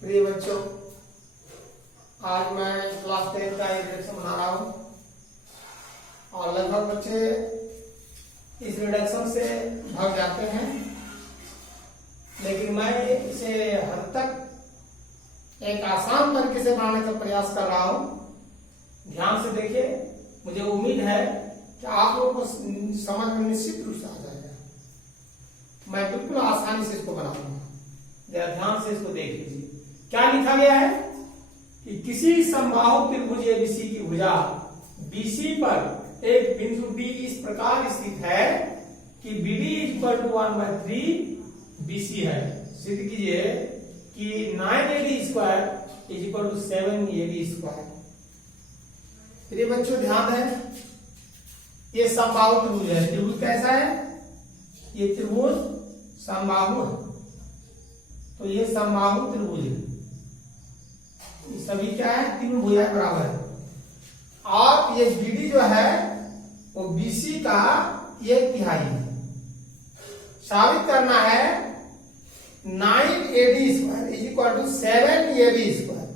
प्रिय बच्चों, आज मैं क्लास 10 का एक रिडक्शन बना रहा हूँ और लगभग बच्चे इस रिडक्शन से भाग जाते हैं, लेकिन मैं इसे हद तक एक आसान तरीके से बनाने का प्रयास कर रहा हूँ। ध्यान से देखिए, मुझे उम्मीद है कि आप लोगों को समझ में निश्चित रूप से आ जाएगा। मैं बिल्कुल आसानी से इसको बना दूंगा। जरा ध्यान से इसको देख लीजिए। क्या लिखा गया है कि किसी समबाहु त्रिभुज एबीसी की भुजा बीसी पर एक बिंदु डी इस प्रकार स्थित है कि बीडी इक्वल टू 1/3 बीसी है। सिद्ध कीजिए कि 9ab square is equal to 7ab square. प्रिय बच्चों, ध्यान है, ये समबाहु त्रिभुज है। त्रिभुज कैसा है? ये त्रिभुज समबाहु है, तो ये समबाहु त्रिभुज है। सभी क्या है? तीनों भुजाएं बराबर है। और ये बीडी जो है वो बीसी का 1/3 है। साबित करना है 9ab square is equal to 7ab square.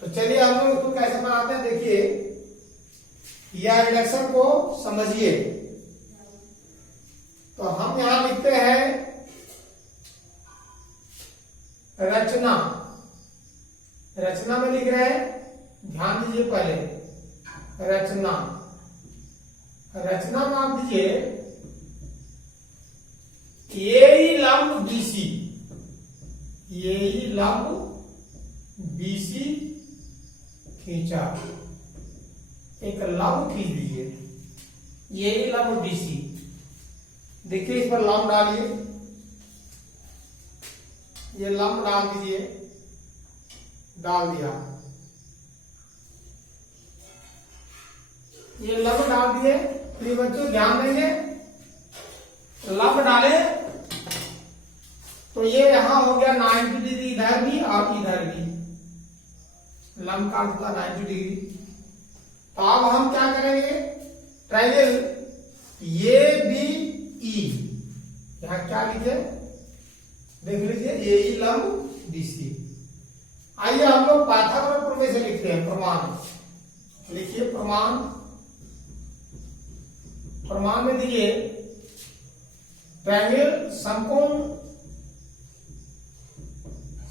तो चलिए हम लोग इसको कैसे बनाते हैं, देखिए। यह रिडक्शन को समझिए। तो हम यहां लिखते हैं रचना। रचना में लिख रहे हैं, ध्यान दीजिए। पहले रचना, रचना में आप दीजिए ये लंब बीसी, ये लंब बीसी खींचा। एक लंब खींच दीजिए, ये लंब बीसी। देखिए, इस पर लंब डालिए, ये लंब डाल दीजिए। डाल दिया, ये लंब डाल दिए। प्रिय बच्चों, ध्यान देंगे, लंब डाले तो ये यहां हो गया 90 डिग्री, इधर भी और इधर भी। लंब काट दिया 90 डिग्री। तो अब हम क्या करेंगे? ट्रायंगल ये बी ई, यहां क्या लिखे देख लीजिए, ये ई लंब बीसी। आइए हम लोग पाइथागोरस प्रमेय से लिखते हैं। प्रमाण लिखिए। प्रमाण, प्रमाण में दीजिए ट्रायंगल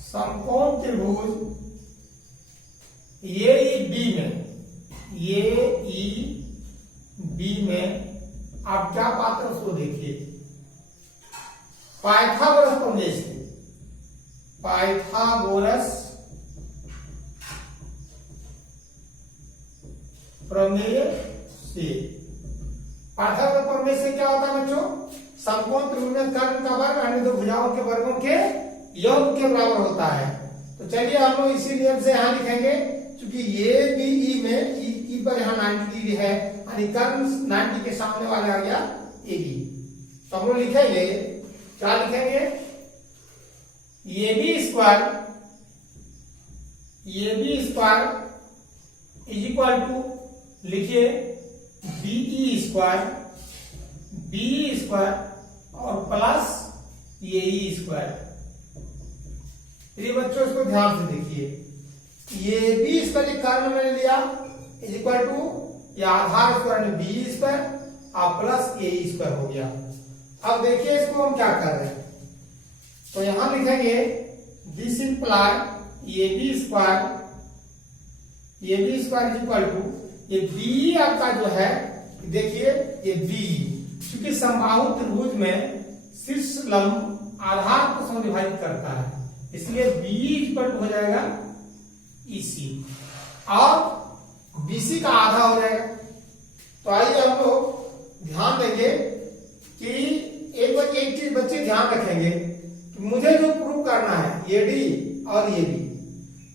समकोण त्रिभुज ये बी में, ये ई बी में आप क्या पाते हैं उसको देखिए। पाइथागोरस प्रमेय से, पाइथागोरस प्रमेय से। पाइथागोरस प्रमेय से क्या होता है बच्चों? समकोण त्रिभुज में कर्ण का वर्ग अन्य दो भुजाओं के वर्गों के योग के बराबर होता है। तो चलिए हम लोग इसी नियम से यहां लिखेंगे, क्योंकि ये बी ई में ई पर यहाँ 90 डिग्री है, यानी कर्ण 90 के सामने वाले आ गया ए बी। तो हम लोग लिखेंगे, क्या लिखेंगे? ये B square is equal to, लिखिए बीई स्क्वायर और प्लस ये ई स्क्वायर। प्रिय बच्चों, इसको ध्यान से देखिए। ये बी स्क्वायर कर्ण मैंने लिया इज इक्वल टू या आधार स्क्वायर में बी स्क्वायर और प्लस ए स्क्वायर हो गया। अब देखिए इसको हम क्या कर रहे हैं। तो यहां लिखेंगे दिस इंप्लाई ये B square is equal to, ये बी आपका जो है, देखिए ये बी, क्योंकि समबाहु त्रिभुज में शीर्ष लंब आधार को समविभाजित करता है, इसलिए बी इक्वल टू हो जाएगा ईसी और बीसी का आधा हो जाएगा। तो आइए हम लोग ध्यान देंगे कि एक चीज बच्चे ध्यान रखेंगे कि मुझे जो प्रूव करना है ये डी और ये बी,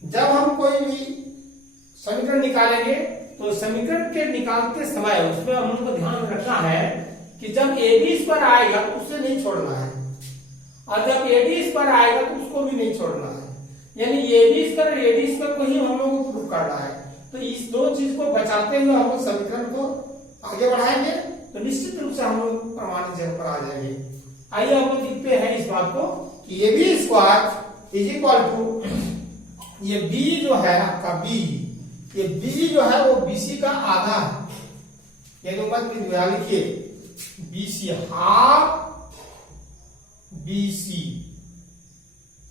जब हम कोई भी समीकरण निकालेंगे तो समीकरण के निकालते समय उसमें हम लोग को ध्यान रखना है कि जब ए बी स्क्वायर आएगा तो उसे नहीं छोड़ना है, और जब ए डी स्क्वायर आएगा तो उसको भी नहीं छोड़ना है। यानी A B square A D square को ही हम लोग को प्रूव करना है। तो इस दो चीज को बचाते हुए हम लोग समीकरण को आगे बढ़ाएंगे तो निश्चित रूप से हम लोग प्रमाणित जगह पर आ जाएंगे। आइए हम लोग लिखते हैं इस बात को कि A B square is equal to ये बी जो है आपका बी, ये बी जो है वो बीसी का आधा है, ये तो मत लिखिए बीसी हाफ बीसी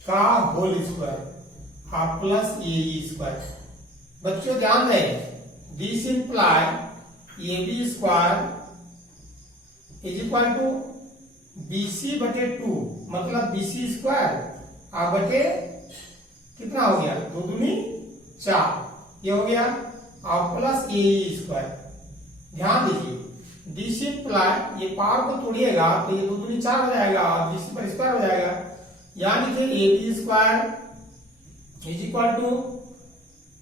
का whole square half plus A square. बच्चों ध्यान दें, this imply A B square is equal to BC बटे 2, मतलब बीसी स्क्वायर आ बटे कितना हो गया 2 दूनी 4, ये हो गया और प्लस ए स्क्वायर। ध्यान दीजिए दिस इंप्लाई, ये पावर को तोड़िएगा तो ये 2 दूनी 4 हो जाएगा और बीसी पर स्क्वायर हो जाएगा, यानी कि A B square is equal to,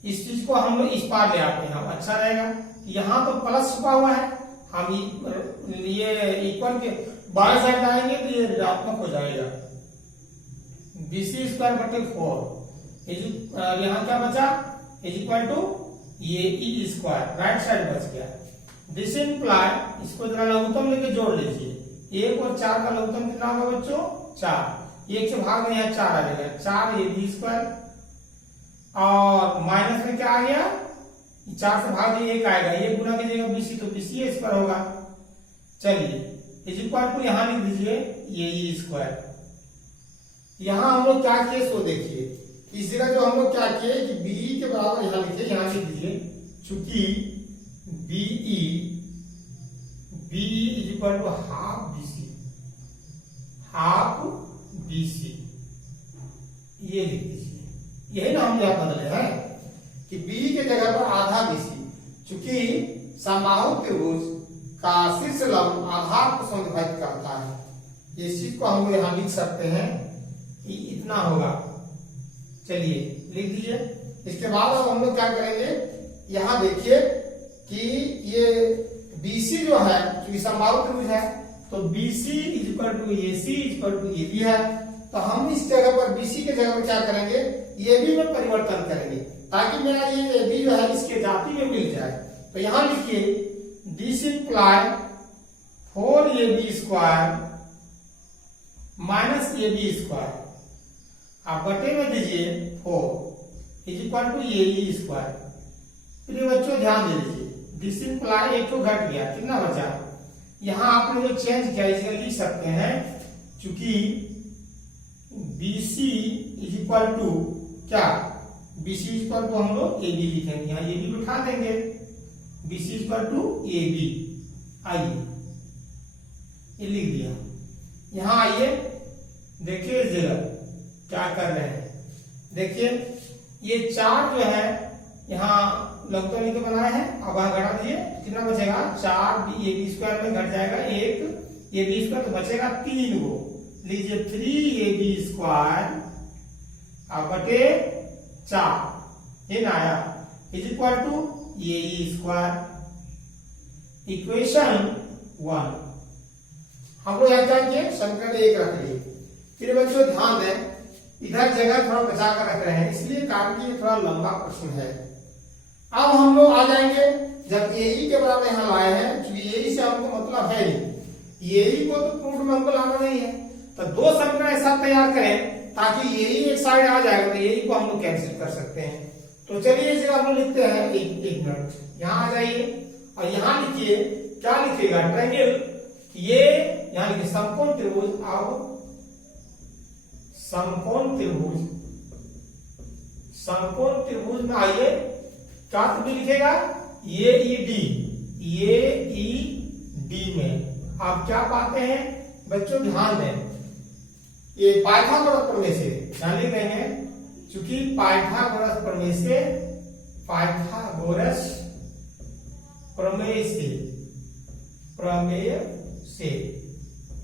इस चीज को हम लोग इस पार ले आते हैं अच्छा रहेगा। यहाँ तो प्लस छुपा हुआ है, हम ये इक्वल के बाएं साइड आएंगे तो ये ऋणात्मक हो जाएगा, बीसी स्क्वायर बटे 4 यहाँ क्या बचा इज इक्वल टू ये ई स्क्वायर, राइट साइड बच गया। दिस इंप्लाई, इसको जरा लघुत्तम लेके जोड़ लीजिए, 1 और 4 का लघुत्तम कितना होगा बच्चों 4, 1 से भाग में यहाँ 4 आ जाएगा, 4 ए बी स्क्वायर और माइनस में क्या आ गया 4 से भाग दिए 1 आएगा, ये गुना कीजिएगा बीसी तो बीसी स्क्वायर होगा। चलिए इज इक्वल टू यहाँ लिख दीजिए ये स्क्वायर। यहाँ हम लोग क्या किए सो देखिए, इस जगह जो हम लोग क्या किए कि बी के बराबर यहाँ लिखिए, यहाँ लिख दीजिए चूंकि BE is equal to half BC, ये लिख दीजिए, यही ना हम यहाँ बदले हैं कि बी के जगह पर आधा बीसी, चूंकि समबाहु त्रिभुज का शीर्ष लंब आधार को संदर्भित करता है, ये चीज को हम लोग यहाँ लिख सकते हैं कि इतना होगा। चलिए लिख दीजिए। इसके बाद अब हम लोग क्या करेंगे, यहाँ देखिए कि ये BC जो है क्योंकि समबाहु त्रिभुज है तो BC is equal to AC is equal to AB है, तो हम इस जगह पर BC के जगह पर क्या करेंगे AB में परिवर्तन करेंगे ताकि मेरा ये AB जो है इसके जाति में मिल जाए। तो यहाँ लिखिए this imply 4AB square minus AB square, आप बटे में दीजिए 4 is equal to A square. फिर बच्चों ध्यान दे दीजिए दिस इंप्लाई एक तो घट गया, कितना बचा, यहाँ आपने जो चेंज किया इसे लिख सकते हैं चूंकि BC इज इक्वल टू क्या, BC इज इक्वल टू हम लोग AB लिखेंगे, यहाँ AB बिठा देंगे, BC is equal to AB, आइए ये लिख दिया। यहाँ आइए देखिए इस जगह क्या कर रहे हैं, देखिए ये 4 जो है यहाँ लघुत्तम लिख के बनाए हैं, अब घटा दीजिए कितना बचेगा 4 AB स्क्वायर में घट जाएगा 1 AB स्क्वायर तो बचेगा 3 गो, लीजिए 3AB स्क्वायर अब बटे 4 ये ना आया is equal to A square. Equation 1 हम लोग यहाँ क्या किए समीकरण 1 रख लिए। फिर बच्चों ध्यान दें इधर जगह थोड़ा बचा कर रख रहे हैं इसलिए कारण की थोड़ा लंबा प्रश्न है। अब हम लोग आ जाएंगे जब AE के बराबर यहाँ लाए हैं क्योंकि AE से हमको मतलब है नहीं, AE को तो प्रूफ में हमको लाना नहीं है, तो 2 समीकरण ऐसा तैयार करें ताकि AE एक साइड आ जाएगा तो AE को हम लोग कैंसिल कर सकते हैं। तो चलिए इस जगह हम लोग लिखते हैं एक मिनट, यहाँ आ जाइए और यहाँ लिखिए क्या लिखिएगा ट्रायंगल, ये यहाँ लिखिए समकोण त्रिभुज, अब समकोण त्रिभुज में आइए क्या भी लिखेगा AED में आप क्या पाते हैं बच्चों ध्यान दें, ये पाइथागोरस प्रमेय से ध्यान लिख रहे हैं चूंकि पाइथागोरस प्रमेय से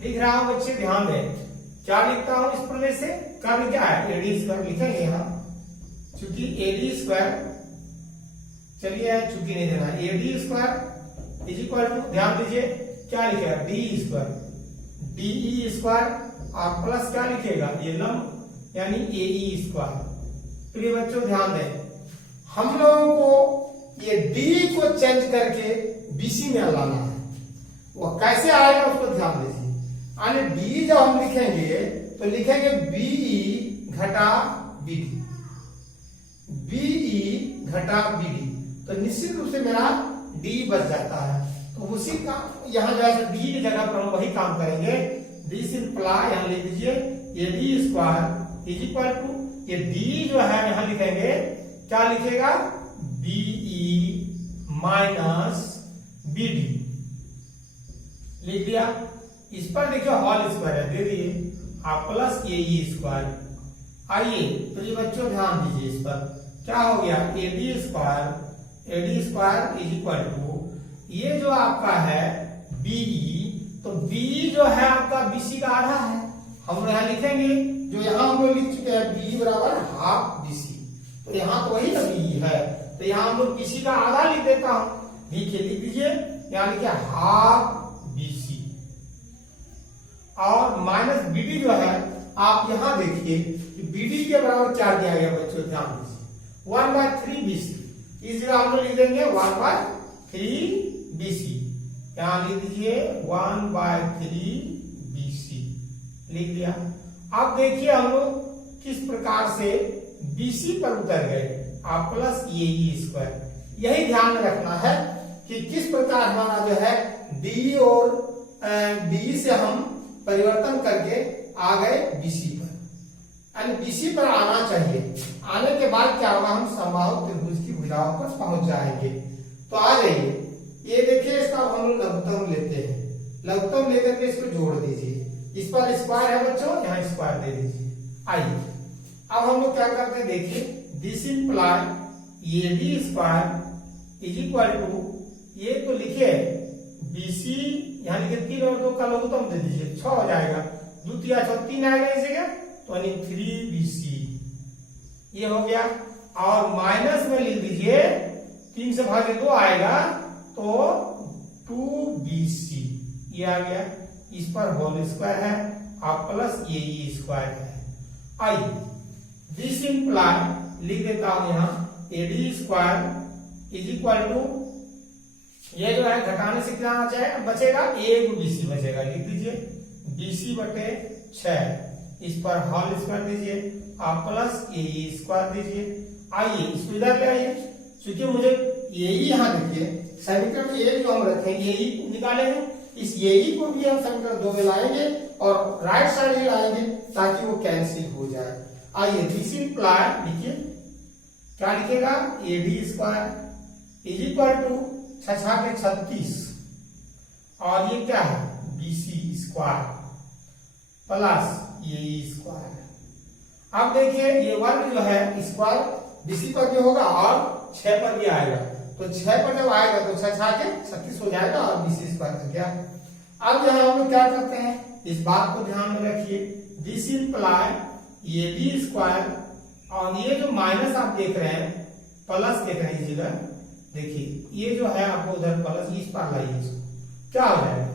लिख रहा हूं बच्चे ध्यान दें, क्या लिखता हूं इस प्रमेय से, कर्म क्या है AD स्क्वायर लिखेंगे यहाँ चूंकि AD स्क्वायर, चलिए चूंकि नहीं देना AD square is equal to ध्यान दीजिए क्या लिखेगा DE स्क्वायर और प्लस क्या लिखेगा ये लंब यानी AE स्क्वायर। प्रिय बच्चों ध्यान दें हम लोगों को ये D को चेंज करके BC में लाना है, वो कैसे आएगा उसको ध्यान दीजिए। D जब हम लिखेंगे तो लिखेंगे BE घटा बीडी, बीई घटा बीडी, तो निश्चित रूप से मेरा डी बच जाता है। तो उसी का यहाँ जो है डी की जगह पर हम वही काम करेंगे। डी सिंप्लाई यहाँ लिख दीजिए A D square is equal to, ये डी जो है यहाँ लिखेंगे, क्या लिखेगा, बीई माइनस बीडी लिख दिया। इस पर देखिए होल स्क्वायर है, दे दिए आप प्लस ए स्क्वायर। आइए तो ये बच्चों ध्यान दीजिए, इस पर क्या हो गया, A D square is equal to, ये जो आपका है बीई, तो बी जो है आपका बीसी का आधा है, हम यहाँ लिखेंगे, जो यहाँ हम लोग लिख चुके हैं बी बराबर हाफ बीसी, तो यहाँ तो वही ना बी है, तो यहाँ हम लोग बीसी का आधा लिख देता हूं, लिख दीजिए, यहाँ लिखिए हाफ बीसी, और माइनस बीडी जो है आप यहाँ देखिए कि बीडी के बराबर क्या दिया गया बच्चों, ध्यान दीजिए 1/3 बीसी, इस जगह हम लोग लिख देंगे 1/3 बीसी, यहां लिख दीजिए 1/3 बीसी लिख दिया। अब देखिए हम लोग किस प्रकार से बीसी पर उतर गए, आप प्लस ए स्क्वायर, यही ध्यान में रखना है कि किस प्रकार हमारा जो है डी और डी से हम परिवर्तन करके आ गए बीसी पर, यानी बीसी पर आना चाहिए। आने के बाद क्या होगा, हम समबाहु त्रिभुज की भुजाओं पर पहुंच जाएंगे। तो आ जाइए, ये देखिए इसका हम लोग लघुत्तम लेते हैं, लघुत्तम लेकर के इसको जोड़ दीजिए, इस पर स्क्वायर है बच्चों, यहाँ स्क्वायर दे दीजिए। आइए अब हम लोग क्या करते हैं, देखिए this imply A D square is equal to, ये तो लिखे बीसी, यहाँ लिखे 3 और 2 का लघुत्तम दे दीजिए, 6 हो जाएगा, 2 3 6 3 आएगा इसी का, तो 3 बीसी ये हो गया, और माइनस में लिख दीजिए 3 से भागे 2 आएगा तो 2bc ये आ गया, इस पर होल स्क्वायर है और प्लस ए स्क्वायर है। आइए दिस इंप्लाई लिख देता हूं यहाँ A D square is equal to, ये जो है घटाने से क्या बचेगा, 1 बीसी बचेगा, लिख दीजिए BC/6, इस पर होल स्क्वायर दीजिए और प्लस ए स्क्वायर दीजिए। आइए इसको इधर ले आइए, क्योंकि मुझे यही यहाँ देखिए समीकरण ए जो हम रखेंगे यही निकालेंगे, इस यही को भी हम समीकरण 2 में लाएंगे और राइट साइड ही लाएंगे ताकि वो कैंसिल हो जाए। आइए दिस इंप्लाई लिखिए, क्या लिखेगा, A D square is equal to 36 और ये क्या है BC square plus A square. अब देखिए ये वर्ग जो है स्क्वायर बीसी पर भी होगा और 6 पर भी आएगा, तो 6 पर जब आएगा तो 6 के 36 हो जाएगा और बीसी स्क्वायर का क्या। अब यहाँ हम लोग क्या करते हैं, इस बात को ध्यान में रखिए, this imply A D square, और ये जो माइनस आप देख रहे हैं प्लस देख रहे हैं इस जगह, देखिए ये जो है आपको उधर प्लस इस पर लाइए, इसको क्या हो जाएगा,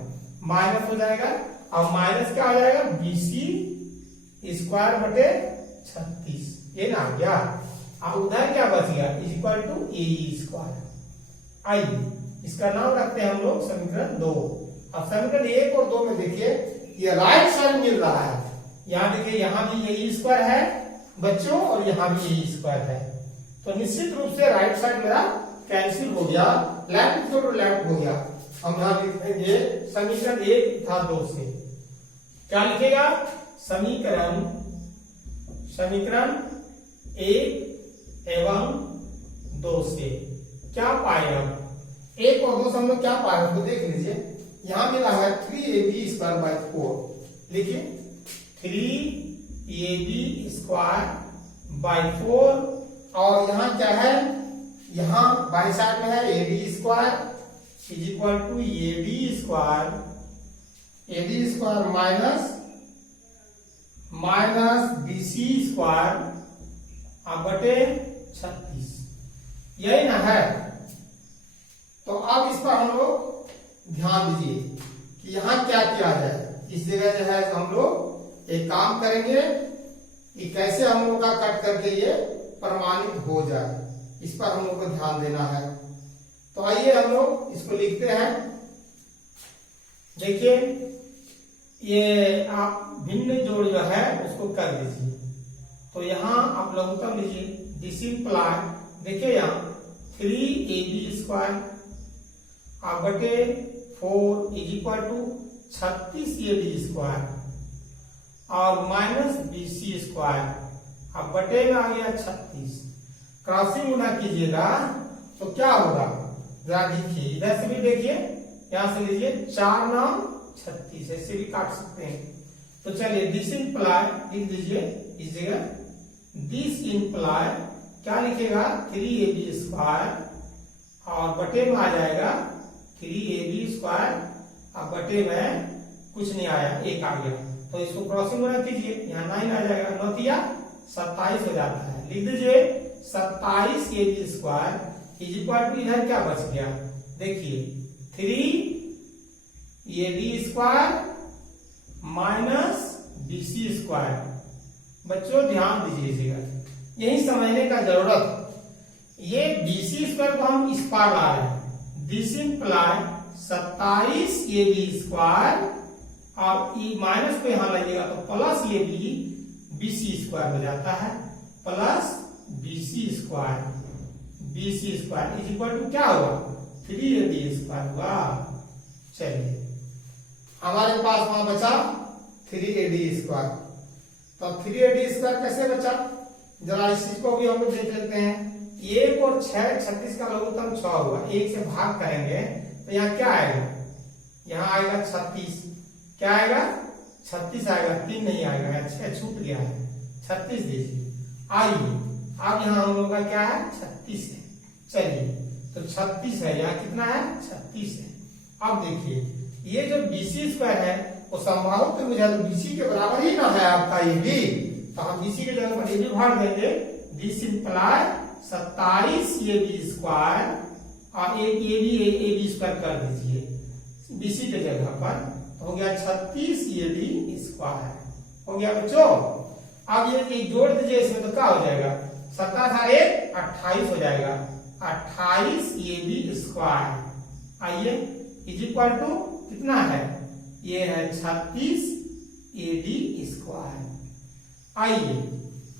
माइनस हो जाएगा, और माइनस क्या हो जाएगा बीसी स्क्वायर बटे 36, ये ना क्या, अब उधर क्या बच गया इक्वल टू ए स्क्वायर। आइए इसका नाम रखते हैं हम लोग समीकरण 2। अब समीकरण 1 और 2 में देखिए ये राइट साइड मिल रहा है, यहाँ देखिए यहाँ भी ए स्क्वायर है बच्चों और यहाँ भी ए स्क्वायर है, तो निश्चित रूप से राइट साइड मेरा कैंसिल हो गया, लेफ्ट टू लेफ्ट हो गया। हम यहाँ लिखेंगे समीकरण 1 था 2 से, क्या लिखेगा, समीकरण 1 एवं 2 से क्या पाएगा, 1 और 2 से हम लोग क्या पाएगा तो देख लीजिए, यहां मिला है 3ab स्क्वायर बाय 4, लिखिए 3ab स्क्वायर बाय 4, और यहाँ क्या है, यहाँ बाई साइड में है ab square is equal to ab square minus bc square बटे 36, यही ना है। तो अब इस पर हम लोग ध्यान दीजिए कि यहाँ क्या किया जाए, इस जगह जो है हम लोग एक काम करेंगे कि कैसे हम लोग का कट करके ये प्रमाणित हो जाए, इस पर हम लोग को ध्यान देना है। तो आइए हम लोग इसको लिखते हैं, देखिए ये आप भिन्न जोड़ जो है उसको कर दीजिए, तो तो यहाँ आप लघुत्तम लीजिए, दिस इंप्लाई, देखिए यहाँ 3ab² आप बटे 4 इज इक्वल टू 36ab² और माइनस bc² अब बटे में आ गया 36। क्रॉसिंग गुना कीजिएगा तो क्या होगा, जरा देखिए, इधर से भी देखिए, यहां से लीजिए 4 9 36, ऐसे भी काट सकते हैं। तो चलिए दिस इंप्लाई लिख दीजिए इस जगह, दिस इंप्लाई क्या लिखेगा 3ab² और बटे में आ जाएगा 3ab² अब बटे में कुछ नहीं आया, 1 आ गया, तो इसको क्रॉसिंग गुना कीजिए, यहाँ 9 आ जाएगा, 9 तिया 27 हो जाता है। लिख दीजिए 27ab² इज इक्वल टू, इधर क्या बच गया, देखिए 3ab² माइनस bc²। बच्चों ध्यान दीजिएगा, यही समझने का जरूरत, ये bc² को हम इस पार ला रहे हैं, दिस इंप्लाई 27ab² और ई माइनस को यहां लाइएगा तो प्लस ab bc² हो जाता है, plus bc² is equal to क्या होगा 3ab² हुआ। चलिए हमारे पास वहां बचा 3ab², तो 3ab² कैसे बचा, जरा इस चीज को भी हम लोग देख लेते हैं। 1 और 6 36 का लघुत्तम 6 हुआ, 1 से भाग करेंगे तो यहाँ क्या आएगा, यहाँ आएगा 36, क्या आएगा 36 आएगा, 3 नहीं आएगा, 6 छूट गया है, 36 दीजिए। आइए अब यहाँ हम लोग का क्या है 36 है, चलिए तो 36 है, यहाँ कितना है 36 है। अब देखिए ये जो bc² है वो संभावित त्रिभुज तो bc के बराबर ही ना है आपका ये भी, तो हम bc के जगह पर ये भी भाग देंगे, दिस इंप्लाई 27ab² और एक ab² कर दीजिए bc के जगह पर, हो गया 36ab²। हो गया बच्चों, अब ये जोड़ दीजिए इसमें तो क्या हो जाएगा, 17 28 हो जाएगा, 28ab²। आइए इज इक्वल टू कितना है, ये है 36ab²। आइए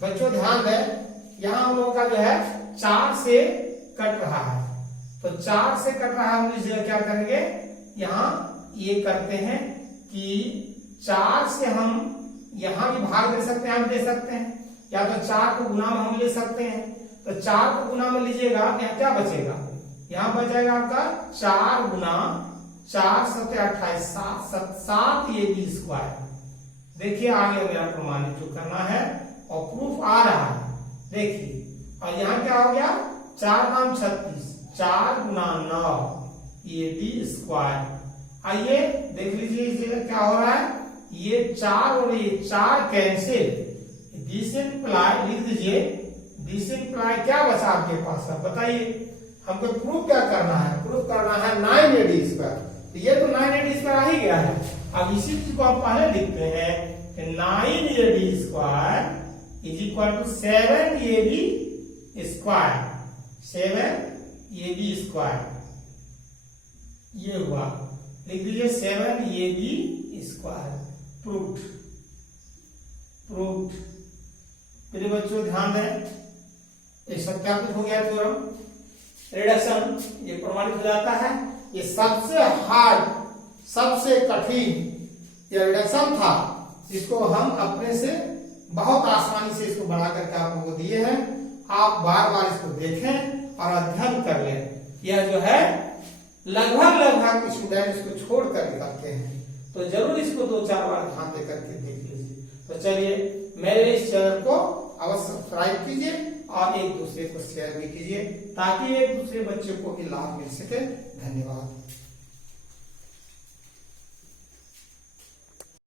बच्चों ध्यान दें, यहाँ हम लोगों का जो है 4 से कट रहा है, तो 4 से कट रहा है, हम इस जगह क्या करेंगे, यहाँ ये करते हैं कि 4 से हम यहां भी भाग दे सकते हैं, हम दे सकते हैं, या तो 4 को गुना में हम ले सकते हैं, तो 4 को गुना में लीजिएगा, यहाँ क्या बचेगा, यहाँ बच जाएगा आपका 4 गुना 4 7 28 7ab²। देखिए आगे मेरा प्रमाणित जो करना है और प्रूफ आ रहा है, देखिए, और यहाँ क्या हो गया 4 9 36, 4 गुना 9 ab²। आइए देख लीजिए इस जगह क्या हो रहा है, ये 4 और ये 4 कैंसिल, दिस इंप्लाई लिख दीजिए, दिस इंप्लाई क्या बचा आपके पास, अब बताइए हमको प्रूफ क्या करना है, प्रूफ करना है 9ab², तो ये तो 9ab² आ ही गया है। अब इसी चीज को आप पहले लिखते हैं कि 9ab² is equal to 7ab², ये हुआ, लिख दीजिए 7ab², प्रूफ। मेरे बच्चों ध्यान दें, ये सत्यापित हो गया थ्योरम, रिडक्शन ये प्रमाणित हो जाता है। ये सबसे हार्ड, सबसे कठिन ये रिडक्शन था, जिसको हम अपने से बहुत आसानी से इसको बना करके आप लोगों को दिए हैं। आप बार बार इसको देखें और अध्ययन कर लें। यह जो है लगभग स्टूडेंट इसको छोड़ कर निकलते हैं, तो जरूर इसको 2-4 बार ध्यान दे करके देख लीजिए। तो चलिए मेरे इस चैनल को अवश्य सब्सक्राइब कीजिए और एक दूसरे को शेयर भी कीजिए, ताकि एक दूसरे बच्चे को भी लाभ मिल सके। धन्यवाद।